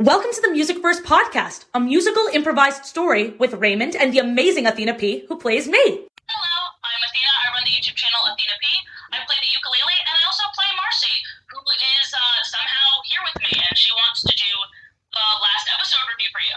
Welcome to the MusicVerse podcast, a musical improvised story with Raymond and the amazing Athena P, who plays me. Hello, I'm Athena. I run the YouTube channel Athena P. I play the ukulele, and I also play Marcy, who is somehow here with me, and she wants to do the last episode review for you.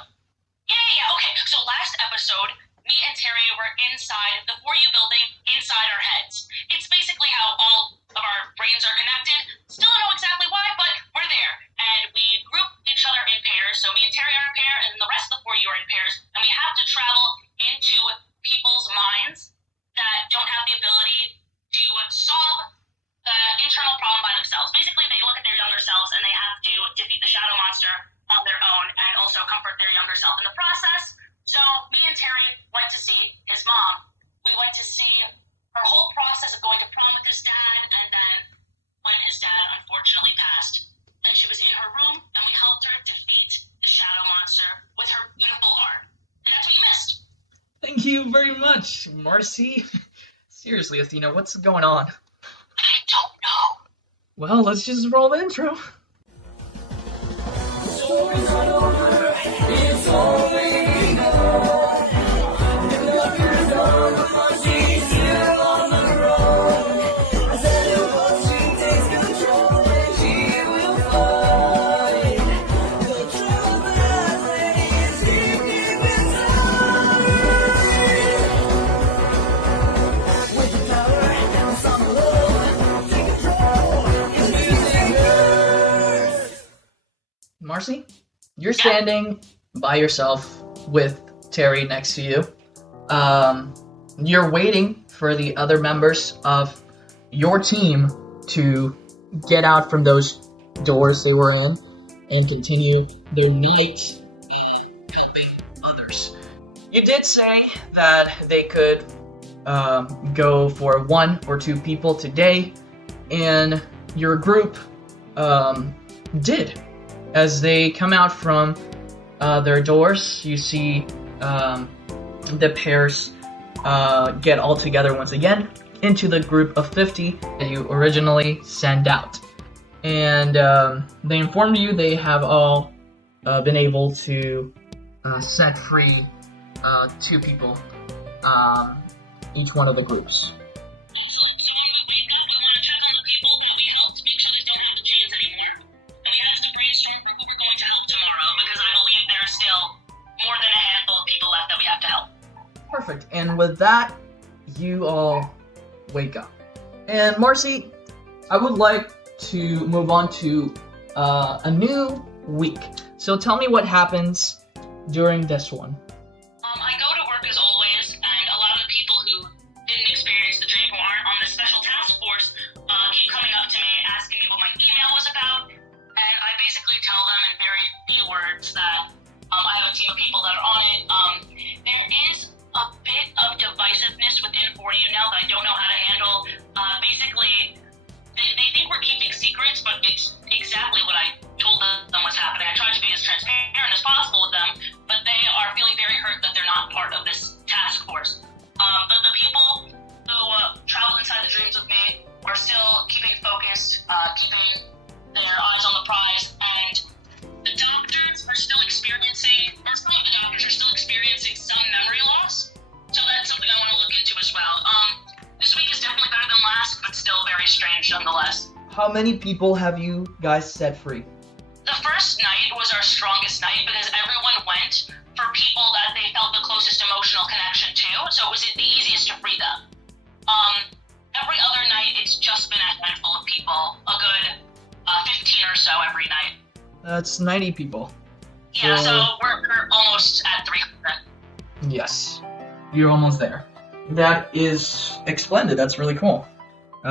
Yeah, okay. So last episode, me and Terry were inside the For You building, inside our heads. It's basically how all of our brains are connected. Still don't know exactly why, but we're there. And we group each other in pairs. So me and Terry are in pair, and the rest of the For You are in pairs. And we have to travel into people's minds that don't have the ability to solve the internal problem by themselves. Basically, they look at their younger selves and they have to defeat the shadow monster on their own and also comfort their younger self in the process. So me and Terry went to see his mom. We went to see her whole process of going to prom with his dad, and then when his dad unfortunately passed, then she was in her room and we helped her defeat the shadow monster with her beautiful art. And that's what you missed. Thank you very much, Marcy. Seriously, Athena, what's going on? I don't know. Well, let's just roll the intro. Story's not over, it's only begun. And the doctor is on the front, she's here on the road. As anyone she takes control, and she will find the truth that lays deep inside. With the power and the song of love, take control, it's MusicVerse. Marcy, you're standing by yourself with Terry next to you. You're waiting for the other members of your team to get out from those doors they were in and continue their night helping others. You did say that they could go for 1 or 2 people today, and your group did. As they come out from their doors, you see the pairs get all together once again into the group of 50 that you originally sent out. And they informed you they have all been able to set free 2 people, each one of the groups. Perfect. And with that, you all wake up. And Marcy, I would like to move on to a new week. So tell me what happens during this one. I go to work as always, and a lot of the people who didn't experience the dream who aren't on this special task force keep coming up to me asking me what my email was about, and I basically tell them in very few words that I have a team of people that are on it. There is a bit of divisiveness within For You now that I don't know how to handle. Basically, they think we're keeping secrets, but it's exactly what I told them was happening. I tried to be as transparent as possible with them, but they are feeling very hurt that they're not part of this task force. But the people who travel inside the dreams with me are still keeping focused, keeping their eyes on the prize, and the doctors are still experiencing, or some of the doctors are still experiencing some memory loss, so that's something I want to look into as well. This week is definitely better than last, but still very strange nonetheless. How many people have you guys set free? The first night was our strongest night because everyone went for people that they felt the closest emotional connection to, so it was the easiest to free them. Every other night, it's just been a handful of people, a good 15 or so every night. That's 90 people. Yeah, so we're almost at 300. Yes, you're almost there. That is splendid. That's really cool.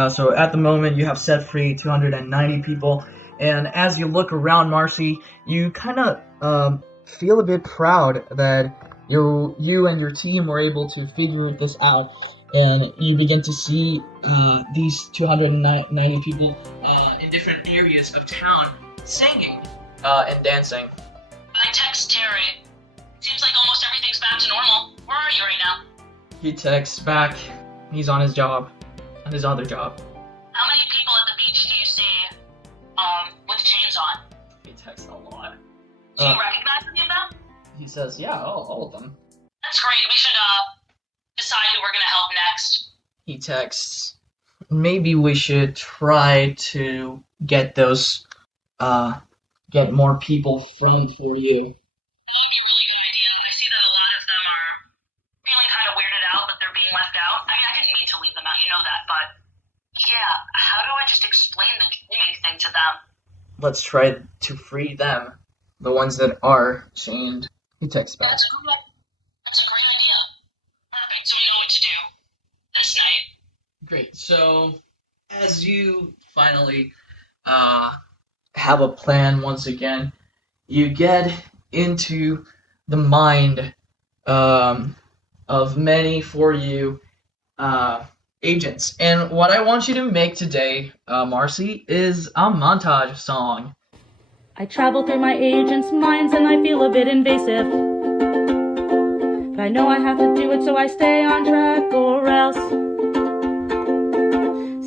So at the moment, you have set free 290 people, and as you look around, Marcy, you kind of feel a bit proud that you and your team were able to figure this out, and you begin to see these 290 people in different areas of town singing and dancing. I text Terry. Seems like almost everything's back to normal. Where are you right now? He texts back. He's on his job, on his other job. How many people at the beach do you see with chains on? He texts a lot. Do you recognize any of them? He says, yeah, all of them. That's great. We should decide who we're gonna help next. He texts, maybe we should try to get get more people friends for you. That would be a really good idea. I see that a lot of them are feeling kind of weirded out that they're being left out. I mean, I didn't mean to leave them out, you know that, but yeah, how do I just explain the dreaming thing to them? Let's try to free them, the ones that are chained. He texts back. That's a great idea. Perfect, so we know what to do this night. Great. So, as you finally have a plan once again, you get into the mind of many for you agents. And what I want you to make today, Marcy, is a montage song. I travel through my agents' minds and I feel a bit invasive. But I know I have to do it so I stay on track or else.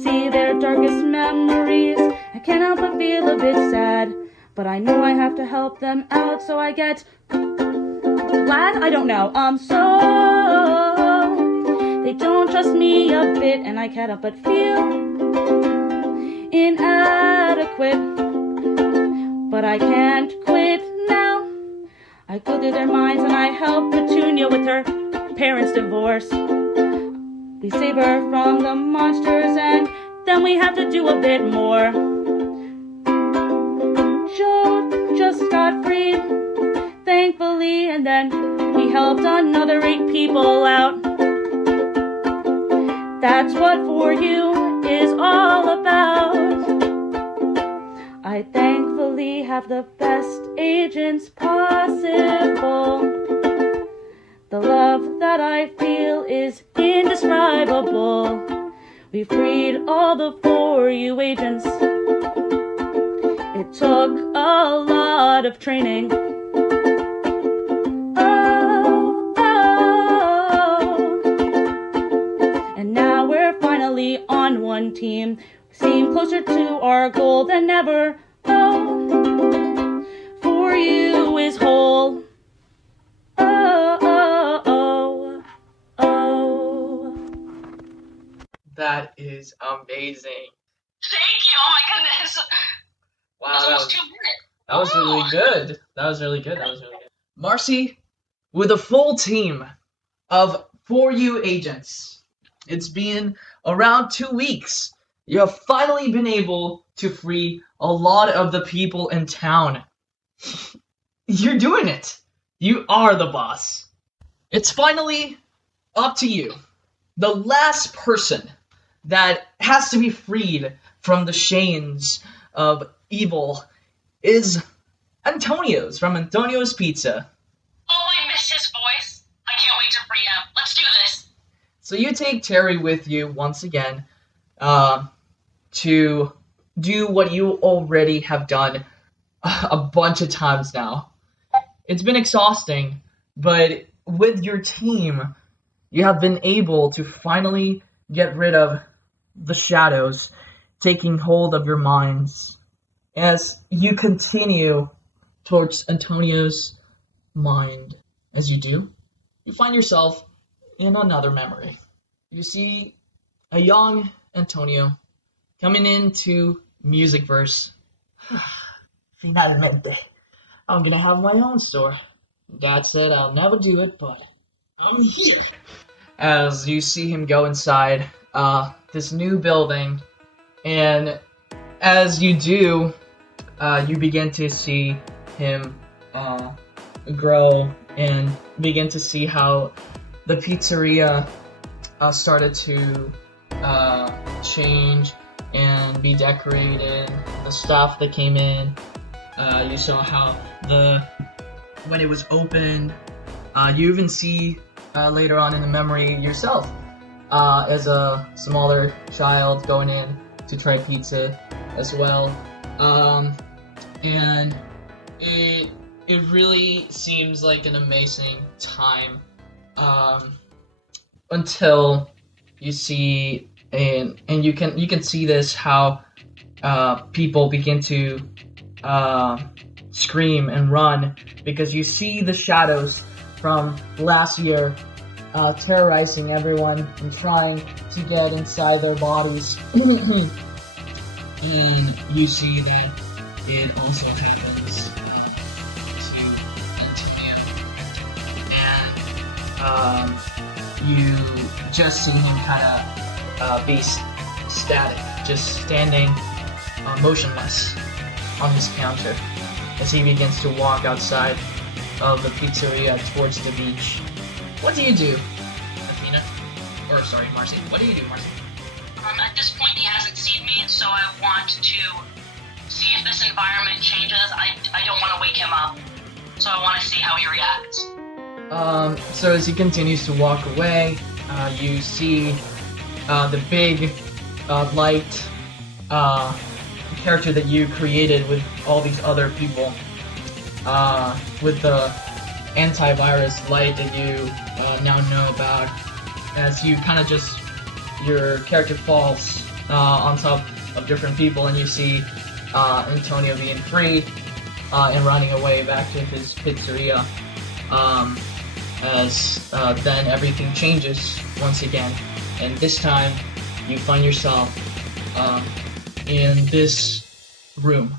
See their darkest memories, I can't help but feel a bit sad. But I know I have to help them out so I get glad? I don't know. So they don't trust me a bit and I can't help but feel inadequate. But I can't quit now. I go through their minds and I help Petunia with her parents' divorce. We save her from the monsters and then we have to do a bit more. Joe just got freed, thankfully, and then he helped another 8 people out. That's what For You is all about. I thankfully have the best agents possible. The love that I feel is indescribable. We freed all the For You agents. It took a lot of training. And now we're finally on one team. Seem closer to our goal than ever. Oh, For You is whole. Oh. That is amazing. Thank you, oh my goodness. Wow, That was almost 2 minutes. that was really good. That was really good. Marcy, with a full team of For You agents, it's been around 2 weeks. You have finally been able to free a lot of the people in town. You're doing it. You are the boss. It's finally up to you. The last person that has to be freed from the chains of evil is Antonio's from Antonio's Pizza. Oh, I miss his voice. I can't wait to free him. Let's do this. So you take Terry with you once again to do what you already have done a bunch of times now. It's been exhausting, but with your team, you have been able to finally get rid of the shadows taking hold of your minds. As you continue towards Antonio's mind, as you do, you find yourself in another memory. You see a young Antonio coming into MusicVerse. Finalmente, I'm gonna have my own store. God said I'll never do it, but I'm here. As you see him go inside this new building, and as you do, you begin to see him grow and begin to see how the pizzeria started to change and be decorated. The staff that came in, you saw how when it was opened, you even see later on in the memory yourself as a smaller child going in to try pizza as well. And it really seems like an amazing time until you see and you can see this how people begin to scream and run because you see the shadows from last year terrorizing everyone and trying to get inside their bodies. And you see that it also happens to Athena. And you just see him kind of be static, just standing motionless on his counter as he begins to walk outside of the pizzeria towards the beach. What do you do, Athena? Or sorry, Marcy. What do you do, Marcy? At this point, he hasn't seen me, so I want to see if this environment changes. I don't want to wake him up, so I want to see how he reacts. So as he continues to walk away, you see the big light character that you created with all these other people, with the antivirus light that you now know about, as you kind of just, your character falls on top of different people, and you see Antonio being free and running away back to his pizzeria, as then everything changes once again, and this time you find yourself in this room,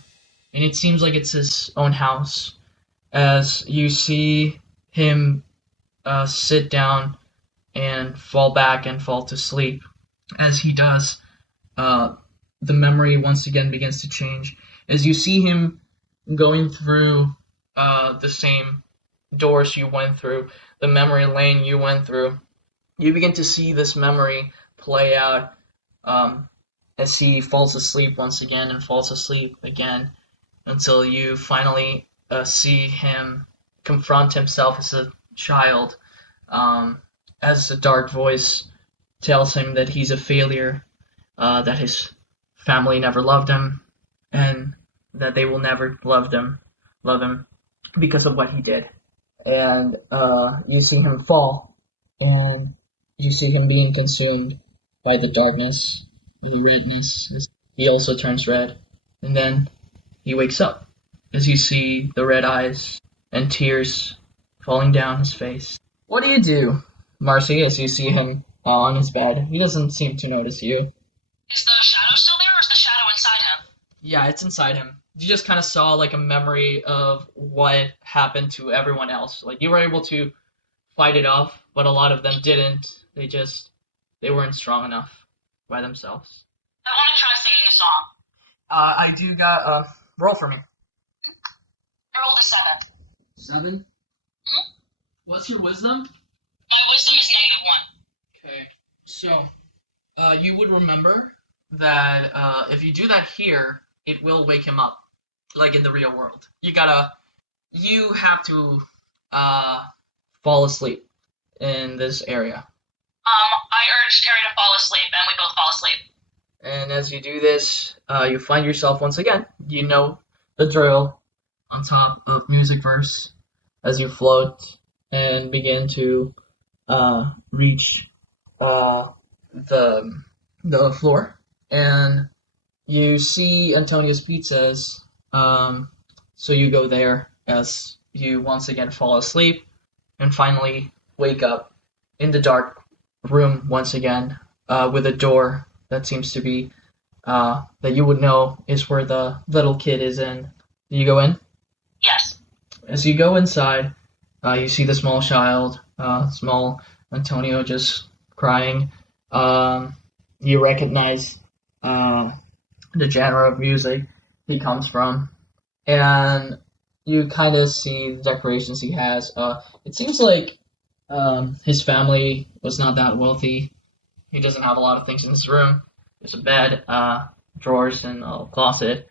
and it seems like it's his own house, as you see him sit down and fall back and fall to sleep. As he does, the memory once again begins to change, as you see him going through the same doors you went through, the memory lane you went through. You begin to see this memory play out as he falls asleep once again and falls asleep again, until you finally see him confront himself as a child, as a dark voice tells him that he's a failure, that his family never loved him, and that they will never love him because of what he did. And you see him fall, and you see him being consumed by the darkness, the redness. He also turns red, and then he wakes up as you see the red eyes and tears falling down his face. What do you do, Marcy, as you see him on his bed? He doesn't seem to notice you. Is the shadow still there, or is the shadow inside him? Yeah, it's inside him. You just kind of saw like a memory of what happened to everyone else. Like, you were able to fight it off, but a lot of them didn't. They weren't strong enough by themselves. I want to try singing a song. I do got, roll for me. I rolled a 7. 7? Hmm? What's your wisdom? My wisdom is -1. Okay, so, you would remember that, if you do that here, it will wake him up, like in the real world. You have to, fall asleep in this area. I urged Terry to fall asleep, and we both fall asleep. And as you do this, you find yourself once again, you know the drill, on top of MusicVerse, as you float and begin to reach the floor, and you see Antonio's Pizzas, so you go there as you once again fall asleep and finally wake up in the dark room once again, with a door that seems to be that you would know is where the little kid is in. Do you go in? Yes. As you go inside, you see the small child, small Antonio, just crying. You recognize the genre of music he comes from, and you kind of see the decorations he has. It seems like his family was not that wealthy. He doesn't have a lot of things in his room. There's a bed, drawers, and a closet.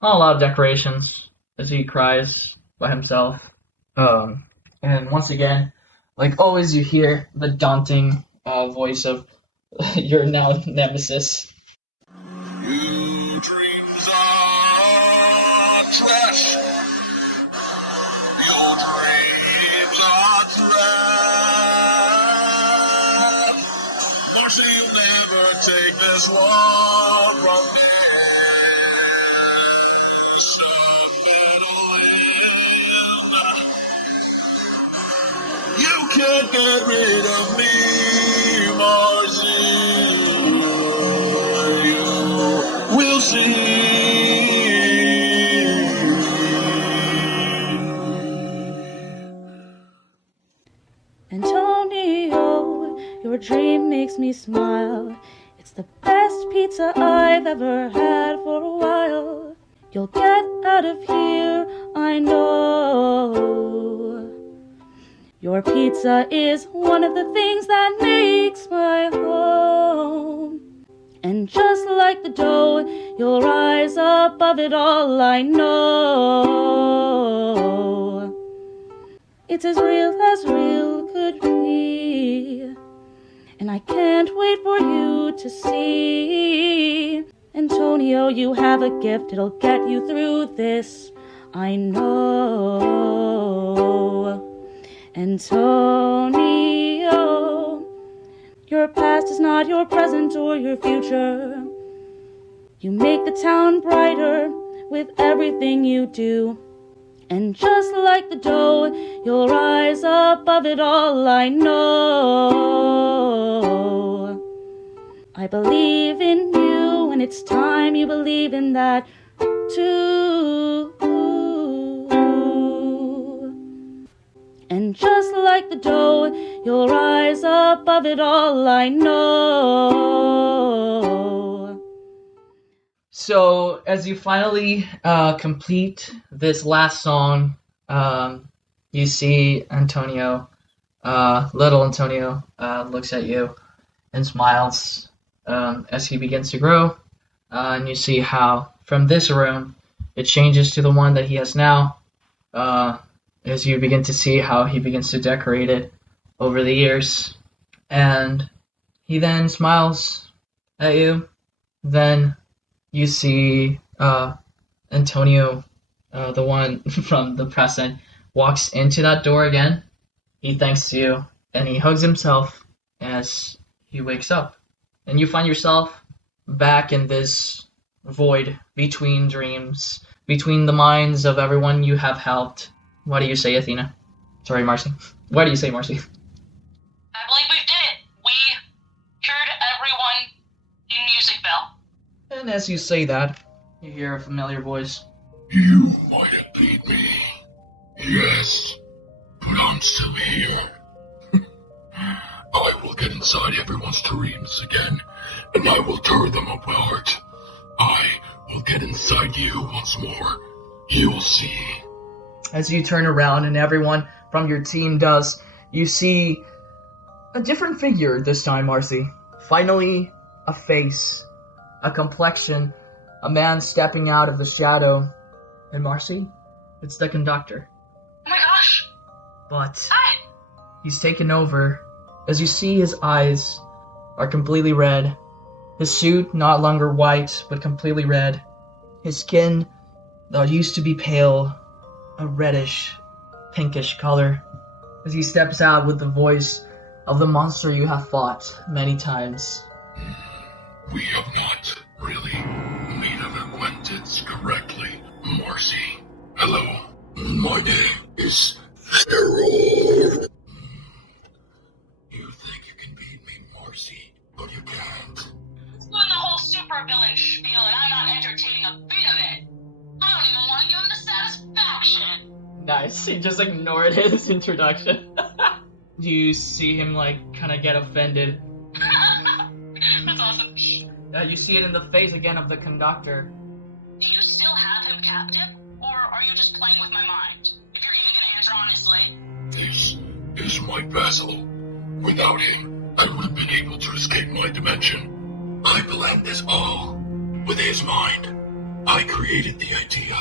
Not a lot of decorations, as he cries by himself. And once again, like always, you hear the daunting voice of your now nemesis. Your dreams are trash. Your dreams are trash. Marcy, you'll never take this one from me. Submit away. can't get rid of me, Marcy. We'll see. Antonio, your dream makes me smile. It's the best pizza I've ever had for a while. You'll get out of here, I know. Your pizza is one of the things that makes my home. And just like the dough, you'll rise above it all, I know. It's as real could be. And I can't wait for you to see. Antonio, you have a gift, it'll get you through this, I know. Antonio, your past is not your present or your future. You make the town brighter with everything you do. And just like the dough, you'll rise above it all, I know. I believe in you, and it's time you believe in that too. And just like the dough, you'll rise above it all, I know. So, as you finally complete this last song, you see Antonio, little Antonio, looks at you and smiles as he begins to grow. And you see how from this room, it changes to the one that he has now, as you begin to see how he begins to decorate it over the years. And he then smiles at you. Then you see Antonio, the one from the present, walks into that door again. He thanks you, and he hugs himself as he wakes up. And you find yourself back in this void between dreams, between the minds of everyone you have helped. What do you say, Athena? Sorry, Marcy. What do you say, Marcy? I believe we did it. We cured everyone in MusicVerse. And as you say that, you hear a familiar voice. You might have beat me, yes, but I'm still here. I will get inside everyone's dreams again, and I will tear them apart. I will get inside you once more. You will see. As you turn around and everyone from your team does, you see a different figure this time, Marcy. Finally, a face, a complexion, a man stepping out of the shadow. And Marcy, it's the conductor. Oh my gosh! But Hi! he's taken over. As you see, his eyes are completely red. His suit no longer white, but completely red. His skin, that used to be pale, a reddish, pinkish color. As he steps out with the voice of the monster you have fought many times. We have not really made our acquaintance correctly, Marcy. Hello, my name is Harold. You think you can beat me, Marcy, but you can't. It's doing the whole supervillain spiel, and I'm not entertaining a bit of it. I don't even want to give him the satisfaction. Nice. He just ignored his introduction. You see him, kind of get offended. That's awesome. You see it in the face again of the conductor. Do you still have him captive, or are you just playing with my mind? If you're even gonna answer honestly. This is my vassal. Without him, I would have been able to escape my dimension. I planned this all with his mind. I created the idea.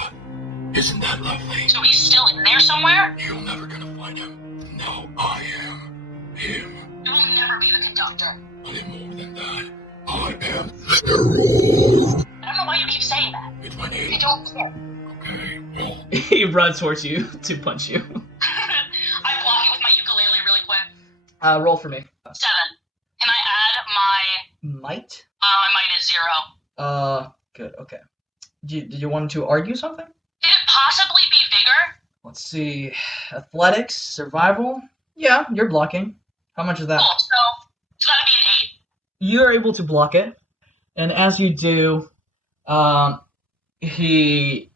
Isn't that lovely? So he's still in there somewhere? You're never gonna find him. Now I am him. You will never be the conductor. I am more than that. I am Harold. I don't know why you keep saying that. It's my name. I don't care. Okay, well, He runs towards you to punch you. I block it with my ukulele really quick. Roll for me. 7. Can I add my... Might? my might is 0. Good, okay. Did you want to argue something? Could it possibly be vigor? Let's see. Athletics, survival? Yeah, you're blocking. How much is that? Cool. So that'd be an 8. You're able to block it, and as you do, he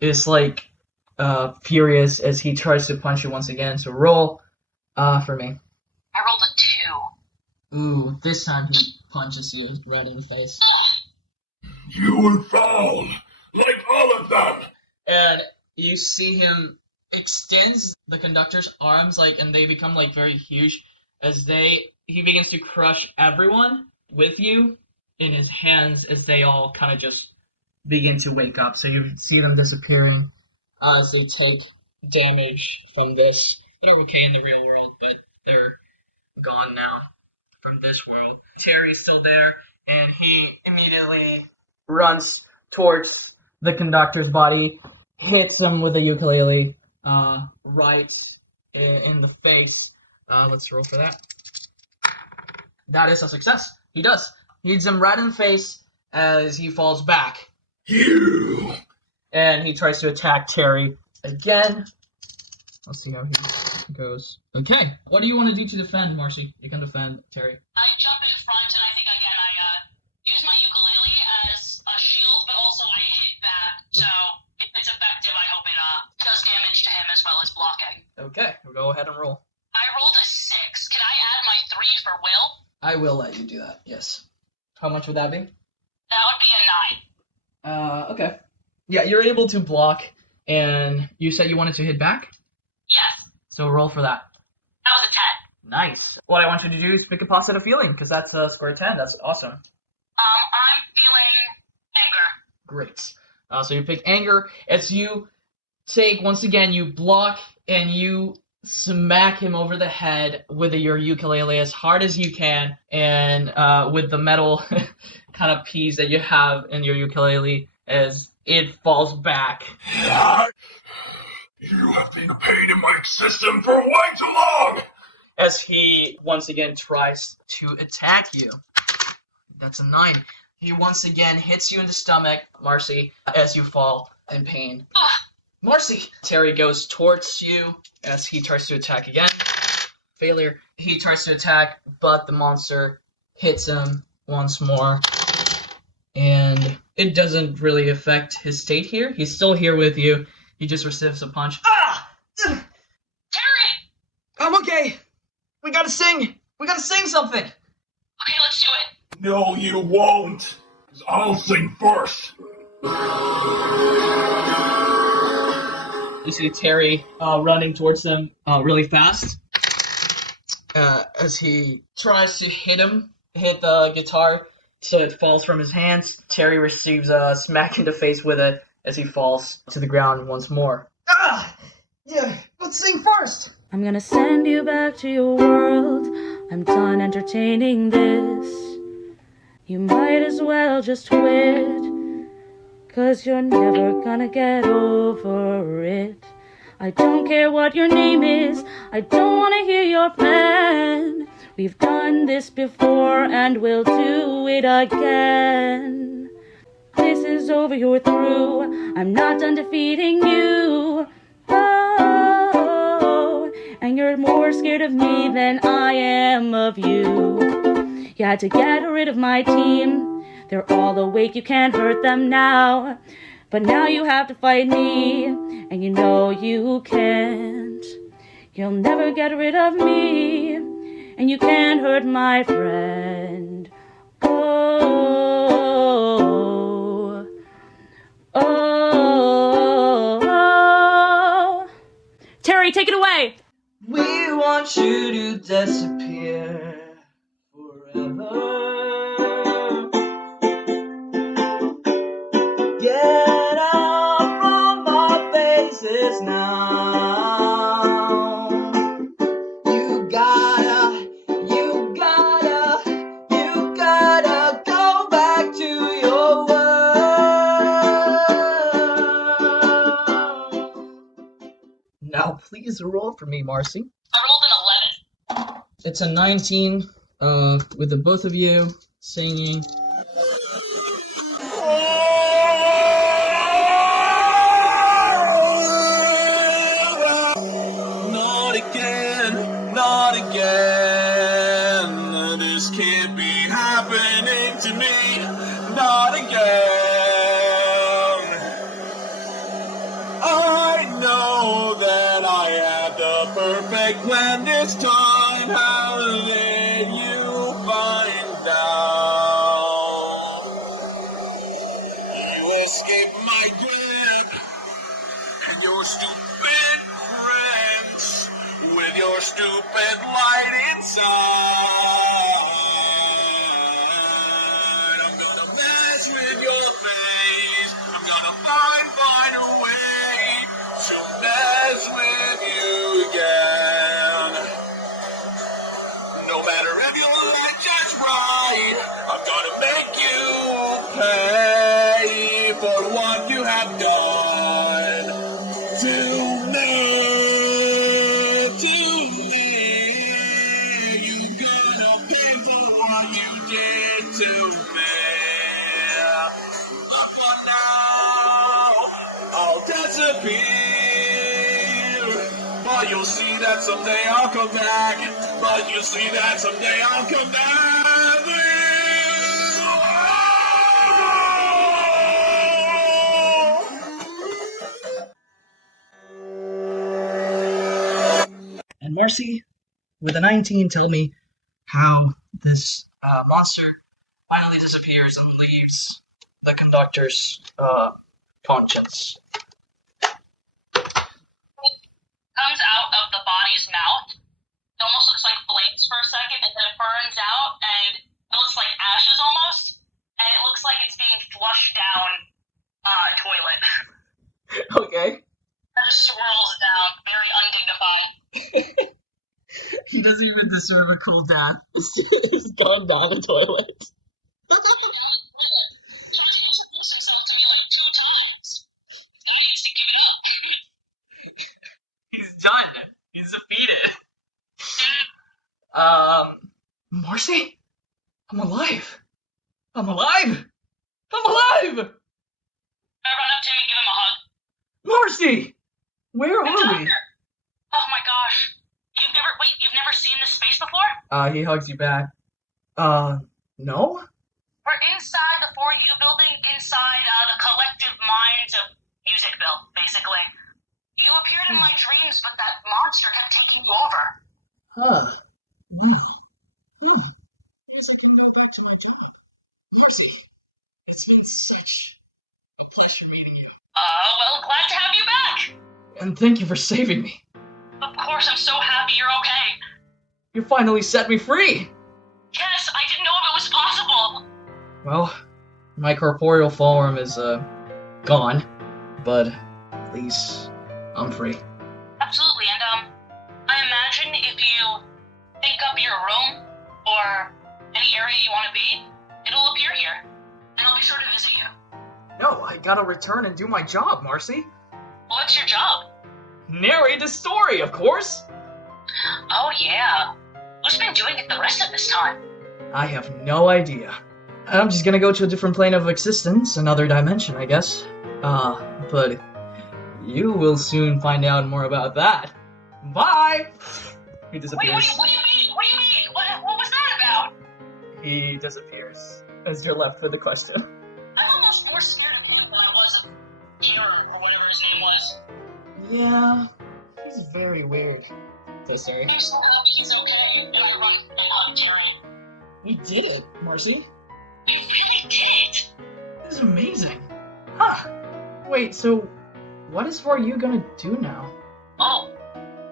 is like furious as he tries to punch you once again. So roll for me. I rolled a 2. Ooh, this time he punches you right in the face. You will fall, like all of them. And you see him extends the conductor's arms, like, and they become like very huge as he begins to crush everyone with you in his hands as they all kind of just begin to wake up. So you see them disappearing as they take damage from this. They're okay in the real world, but they're gone now from this world. Terry's still there, and he immediately runs towards the conductor's body, hits him with a ukulele right in the face. Let's roll for that. That is a success. He does. He hits him right in the face as he falls back. You. And he tries to attack Terry again. Let's see how he goes. Okay. What do you want to do to defend, Marcy? You can defend Terry. I jump in front, and I think again I use my ukulele as a shield, but also I hit back. So if it's effective, I hope it does damage to him as well as blocking. Okay. We'll go ahead and roll. I rolled a 6. Can I add my 3 for will? I will let you do that. Yes. How much would that be? That would be a 9. Okay. Yeah, you're able to block, and you said you wanted to hit back? Yes. So roll for that. That was a 10. Nice. What I want you to do is pick a positive feeling, because that's score 10. That's awesome. I'm feeling anger. Great. So you pick anger. As you take, once again, you block, and you smack him over the head with your ukulele as hard as you can, and with the metal kind of piece that you have in your ukulele as it falls back. You have been a pain in my system for way too long! As he once again tries to attack you. That's a 9. He once again hits you in the stomach, Marcy, as you fall in pain. Marcy! Terry goes towards you as he tries to attack again. Failure. He tries to attack, but the monster hits him once more. And it doesn't really affect his state here. He's still here with you. He just receives a punch. Terry! I'm okay. We gotta sing. We gotta sing something. Okay, let's do it. No, you won't. 'Cause I'll sing first. You see Terry running towards them really fast as he tries to hit the guitar so it falls from his hands. Terry receives a smack in the face with it as he falls to the ground once more. Yeah, let's sing first. I'm gonna send you back to your world. I'm done entertaining this. You might as well just quit, 'cause you're never gonna get over it. I don't care what your name is, I don't wanna hear your plan. We've done this before and we'll do it again. This is over, you're through. I'm not done defeating you. Oh, and you're more scared of me than I am of you. You had to get rid of my team. They're all awake, you can't hurt them now. But now you have to fight me, and you know you can't. You'll never get rid of me, and you can't hurt my friend. Oh, oh, oh. Terry, take it away. We want you to disappear forever. Get out from our faces now. You gotta go back to your world. Now please roll for me, Marcy. I rolled an 11. It's a 19 with the both of you singing. Not again, not a perfect plan this time. How did you find out? You escaped my grip and your stupid friends with your stupid light inside. I'm gonna mess with your face. I'm gonna find a way to mess with you again. No matter if you like just right, I'm gonna make you pay for what you have done to me. You gotta pay for what you did to me. Look what now, I'll disappear. But you'll see that someday I'll come back. But you'll see that someday I'll come back. And Marcy, with a 19, tell me how this monster finally disappears and leaves the conductor's conscience. Comes out of the body's mouth. It almost looks like flames for a second, and then it burns out, and it looks like ashes almost, and it looks like it's being flushed down a toilet. Okay. It just swirls down, very undignified. He doesn't even deserve a cool death. It's going down the toilet. Down the toilet. Tried to introduce himself to me like 2 times. This guy needs to give it up. He's done. He's defeated. Marcy? I'm alive. I'm alive. I'm alive. I run up to him and give him a hug. Marcy! Where Hey, are we? doctor. Oh my gosh. You've never seen this space before? He hugs you back. No? We're inside the 4U building, inside the collective minds of MusicVerse, basically. You appeared in my dreams, but that monster kept taking you over. Huh. Wow. Guess I can go back to my job. Marcy, it's been such a pleasure meeting you. Well, glad to have you back. And thank you for saving me. Of course, I'm so happy you're okay. You finally set me free. Yes, I didn't know if it was possible. Well, my corporeal form is, gone. But at least I'm free. Absolutely, and, I imagine if you think up your room or any area you want to be, it'll appear here. And I'll be sure to visit you. No, I gotta return and do my job, Marcy. What's your job? Narrate the story, of course. Oh, yeah. Who's been doing it the rest of this time? I have no idea. I'm just gonna go to a different plane of existence, another dimension, I guess. But you will soon find out more about that. Bye! He disappears. Wait, what do you mean? What do you mean? What was that about? He disappears as you're left with the question. I'm almost more scared of him than I was of Hero or whatever his name was. Yeah, he's very weird. So sorry. I'm so happy he's okay. And I run and hug Terry. You did it, Marcy. You really did it. This is amazing. Huh. Wait, so what is 4U gonna do now? Oh,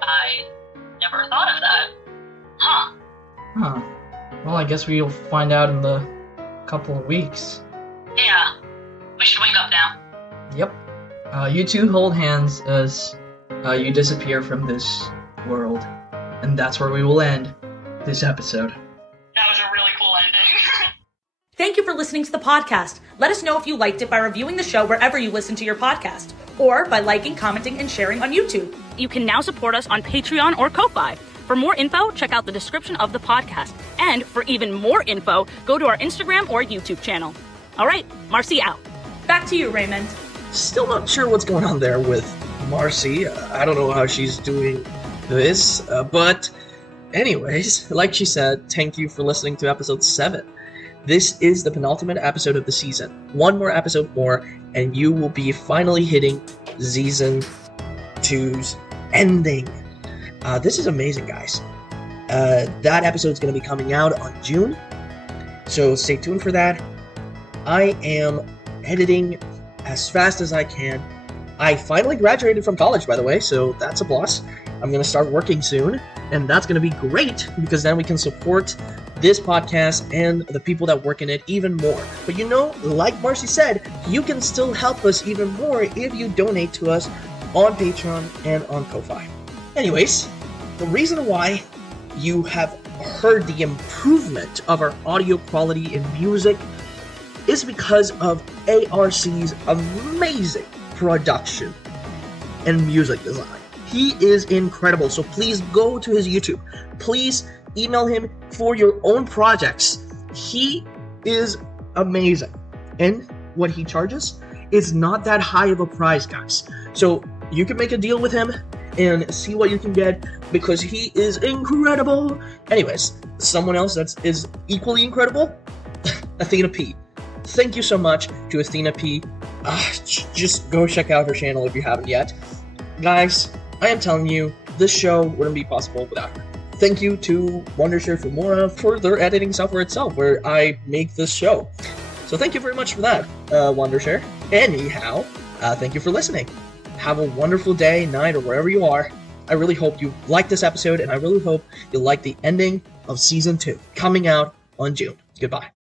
I never thought of that. Huh. Huh. Well, I guess we'll find out in the couple of weeks. Yeah. We should wake up now. Yep. You two hold hands as you disappear from this world. And that's where we will end this episode. That was a really cool ending. Thank you for listening to the podcast. Let us know if you liked it by reviewing the show wherever you listen to your podcast, or by liking, commenting, and sharing on YouTube. You can now support us on Patreon or Ko-Fi. For more info, check out the description of the podcast. And for even more info, go to our Instagram or YouTube channel. All right, Marcy out. Back to you, Raymond. Still not sure what's going on there with Marcy. I don't know how she's doing this, but anyways, like she said, thank you for listening to episode 7. This is the penultimate episode of the season. One more episode more, and you will be finally hitting season 2's ending. This is amazing, guys. That episode is going to be coming out on June, so stay tuned for that. I am editing as fast as I can. I finally graduated from college, by the way, so that's a plus. I'm going to start working soon, and that's going to be great because then we can support this podcast and the people that work in it even more. But you know, like Marcy said, you can still help us even more if you donate to us on Patreon and on Ko-Fi. Anyways, the reason why you have heard the improvement of our audio quality in music is because of ARC's amazing production and music design. He is incredible, so please go to his YouTube. Please email him for your own projects. He is amazing. And what he charges is not that high of a price, guys. So you can make a deal with him and see what you can get because he is incredible. Anyways, someone else that is equally incredible, Athena P. Thank you so much to Athena P. Just go check out her channel if you haven't yet. Guys, I am telling you, this show wouldn't be possible without her. Thank you to Wondershare for their editing software itself, where I make this show. So thank you very much for that, Wondershare. Anyhow, thank you for listening. Have a wonderful day, night, or wherever you are. I really hope you liked this episode, and I really hope you like the ending of Season 2, coming out on June. Goodbye.